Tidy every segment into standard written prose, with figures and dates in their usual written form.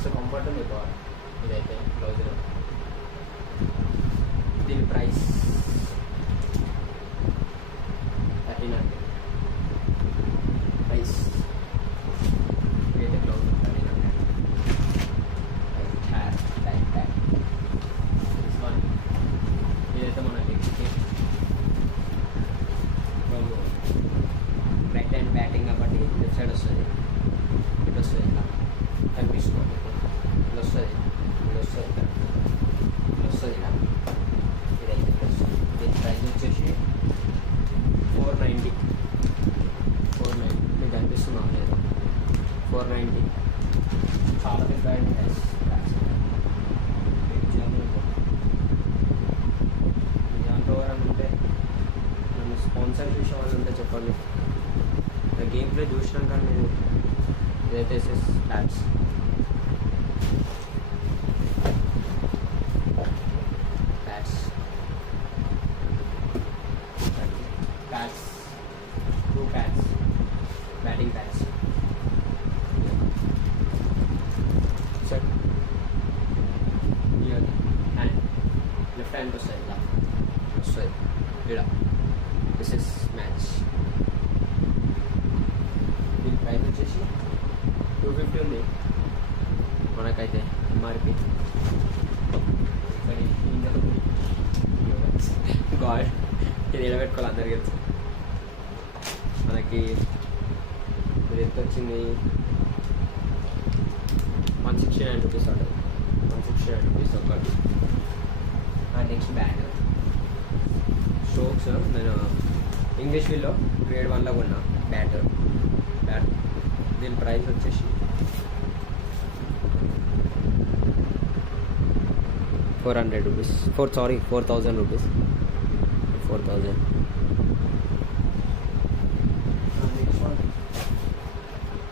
మస్తు కంఫర్ట్ ఉంది బాల్. ఇదైతే బ్లౌజ్లో. దీని ప్రైస్ 1300 ప్రైస్. ఇదైతే బ్లౌజ్ 1300. ఇదైతే మన లెగ్కి రైట్ హ్యాండ్ బ్యాటింగ్ కాబట్టి లెఫ్ట్ సైడ్ వస్తుంది, ఇటు వస్తుంది, ఇలా కనిపిస్తుంది, ఇట్లా వస్తుంది, ఇటు వస్తుంది, ఇట్లా వస్తుంది, ఇలా ఇదైతే ఇట్లా వస్తుంది. దీని ప్రైస్ వచ్చేసి 490. మీకు కనిపిస్తున్నా లేదు, 490. చాలా పెద్ద ప్రైస్. దాంట్లో ఎవరైనా ఉంటే నన్ను స్పాన్సర్ చేసే వాళ్ళు ఉంటే చెప్పండి. గేమ్ ప్లే చూసినాక నేను ఇదైతే pads. Pads 2 pads, batting pads. Set hand left hand వస్తుంది, ఇలా వస్తుంది, ఇలా. This is match. దీని ప్రైస్ వచ్చేసి 250 ఉంది మనకైతే ఎంఆర్పి. గాడ్, ఇది నిలబెట్టుకోవాలి అందరికీ తెలుసు. మనకి ఇది ఎంత వచ్చింది, 169 రూపీస్ ఉంటుంది. 169 రూపీస్ ఒకటి. నెక్స్ట్ బ్యాట్ స్ట్రోక్స్ నేను ఇంగ్లీష్ వీల్లో గ్రేడ్ 1లో కొన్నా బ్యాట్. దీని ప్రైస్ వచ్చేసి 400 rupees. 4,000 rupees. 4,000. Next one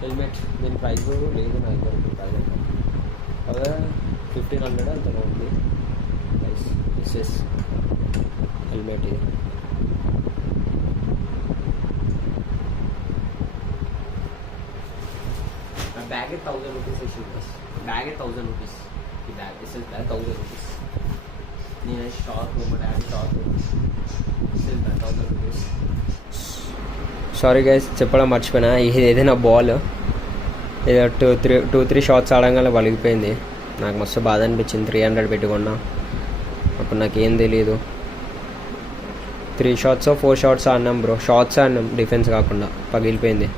helmet. దీని ప్రైస్ లేదు నా దగ్గర. ప్రైస్ అదే 1,500 అంత ఉంది ప్రైస్. This is helmet. ఇది బ్యాగ్ 1,000 రూపీస్ వేసి ఉంటుంది. Bag 1,000 rupees. ఈ bag this is bag 1,000 rupees. నేను షార్ట్ మా daddy short this is bag 1,000 rupees. Sorry guys, చెప్పడం మర్చిపోయినా. ఇది ఏదైనా బాల్ ఏదో 2-3 షాట్స్ ఆడంగానే పలిగిపోయింది. నాకు మస్తు బాధ అనిపించింది. 300 పెట్టుకున్నా. అప్పుడు నాకేం తెలియదు. 3 షాట్స్ 4 షాట్స్ ఆడినాం బ్రో. షాట్స్ ఆడినాం, డిఫెన్స్ కాకుండా. పగిలిపోయింది.